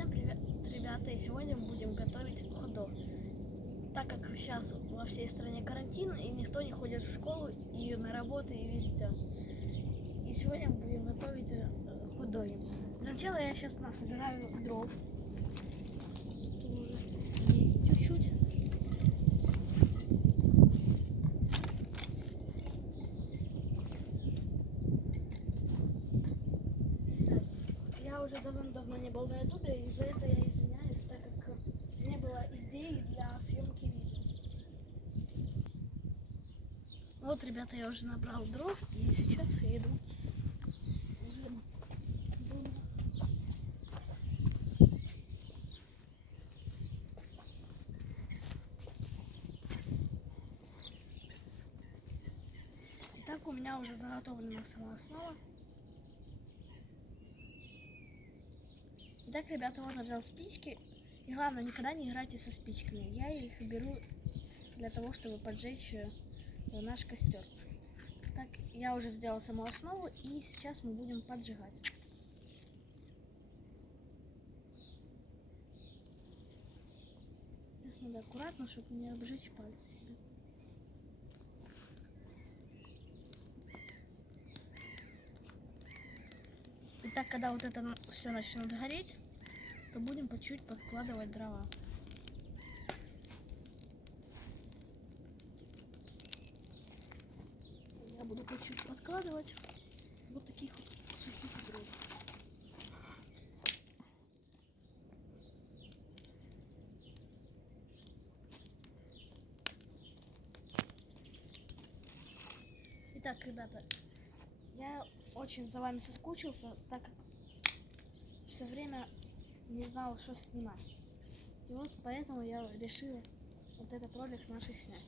Всем привет, ребята, и сегодня мы будем готовить хот-дог. Так как сейчас во всей стране карантин, и никто не ходит в школу, и на работу, и везде. И сегодня мы будем готовить хот-доги. Для начала я сейчас насобираю дров. И чуть-чуть. Я уже давно не был на ютубе, и за это я извиняюсь, так как не было идей для съемки видео. Вот, ребята, я уже набрал дров, и сейчас я иду. Итак, у меня уже заготовлена сама основа. Итак, ребята, вот я взял спички. И главное, никогда не играйте со спичками. Я их беру для того, чтобы поджечь наш костер. Так, я уже сделал саму основу, и сейчас мы будем поджигать. Сейчас надо аккуратно, чтобы не обжечь пальцы себе. Итак, когда вот это все начнет гореть, то будем по чуть подкладывать дрова. Я буду по чуть подкладывать вот таких вот сухих дров. Итак, ребята, я очень за вами соскучился, так как все время не знал, что снимать. И вот поэтому я решила вот этот ролик наш снять.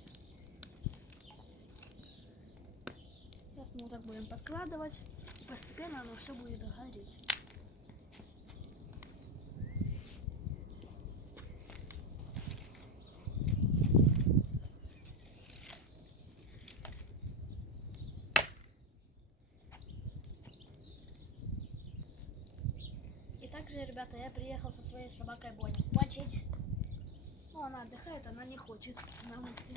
Сейчас мы вот так будем подкладывать, и постепенно оно все будет гореть. И также, ребята, я приехал со своей собакой Бонни. Почистить. Ну, она отдыхает, она не хочет нам идти.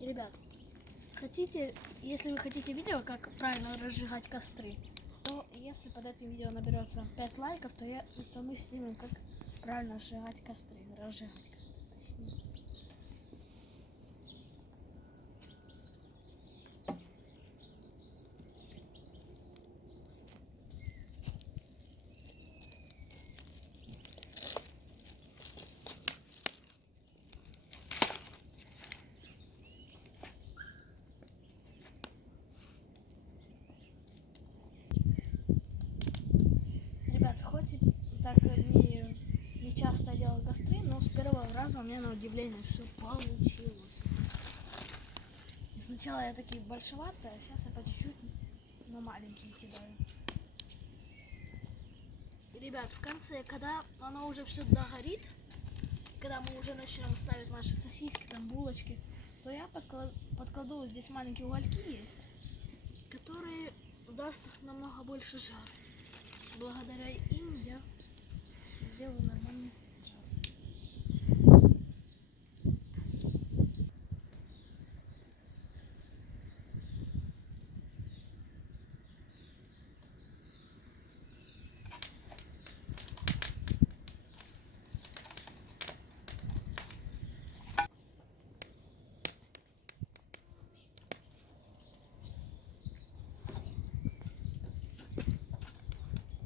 Ребят, если вы хотите видео, как правильно разжигать костры, то если под этим видео наберется 5 лайков, то мы снимем, как правильно разжигать костры. Точнее. Ребят, хоть и так не часто делал костры, но с первого раза у меня на удивление все получилось. И сначала я такие большеватые, а сейчас я по чуть-чуть на маленькие кидаю. И, ребят, в конце, когда оно уже все догорит, когда мы уже начнем ставить наши сосиски, там булочки, то я подкладу, здесь маленькие угольки есть, которые даст намного больше жара. Благодаря им я сделаю нормальный жар.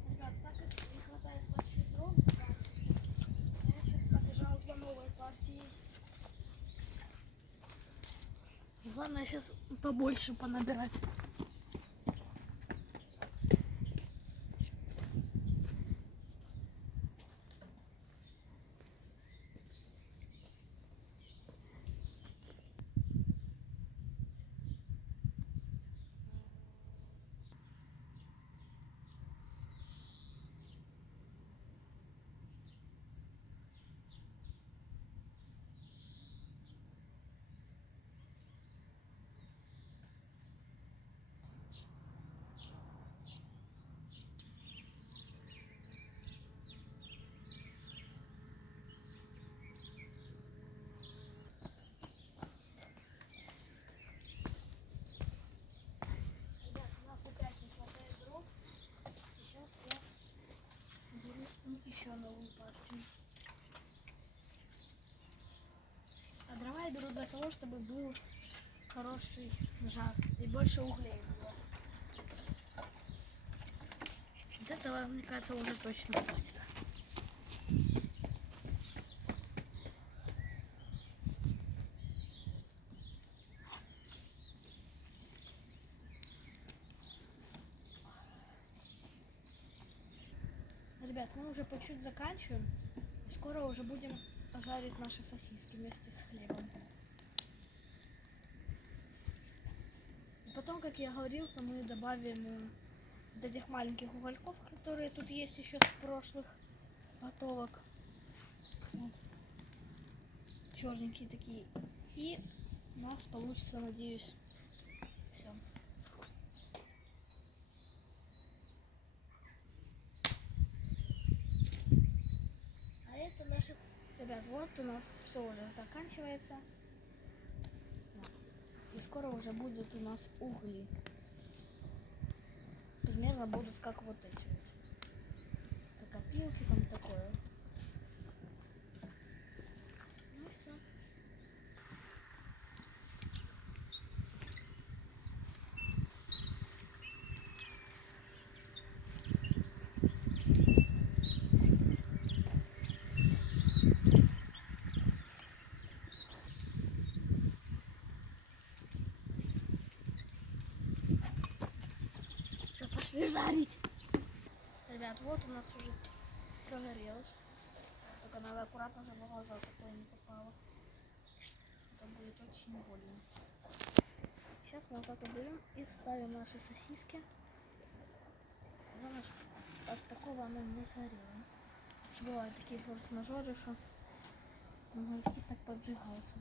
Ребят, так как не хватает почти дров, я сейчас побежал за новой партией. Главное сейчас побольше понабирать. беру для того, чтобы был хороший жар и больше углей было. Вот этого, мне кажется, уже точно хватит. Ребят, мы уже по чуть заканчиваем. И скоро уже будем жарить наши сосиски вместе с хлебом. И потом, как я говорил, то мы добавим вот этих маленьких угольков, которые тут есть еще с прошлых готовок. Вот. Черненькие такие. И у нас получится, надеюсь, все. А это наши... Ребят, вот у нас все уже заканчивается. Вот. И скоро уже будет у нас угли. Примерно будут как вот эти вот. Как опилки, там такое. Ну все. Все, пошли жарить. Ребят, вот у нас уже прогорелось. Только надо аккуратно, чтобы в глаза такое не попало. Это будет очень больно. Сейчас мы вот так вот берем и ставим наши сосиски. Главное, от такого оно не сгорело. Что бывают такие форс-мажоры, что угольки так поджигаются.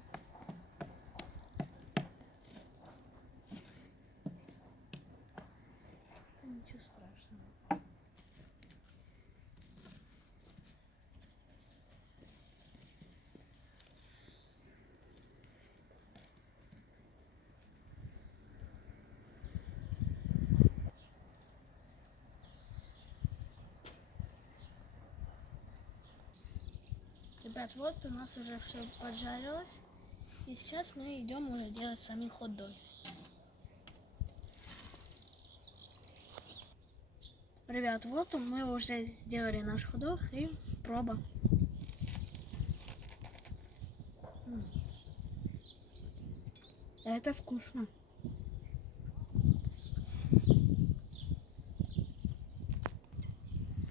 Это ничего страшного. Ребят, вот у нас уже все поджарилось. И сейчас мы идем уже делать сами хот-доги. Ребят, вот мы уже сделали наш хот-дог и проба. Это вкусно.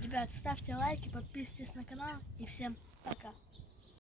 Ребят, ставьте лайки, подписывайтесь на канал и всем пока.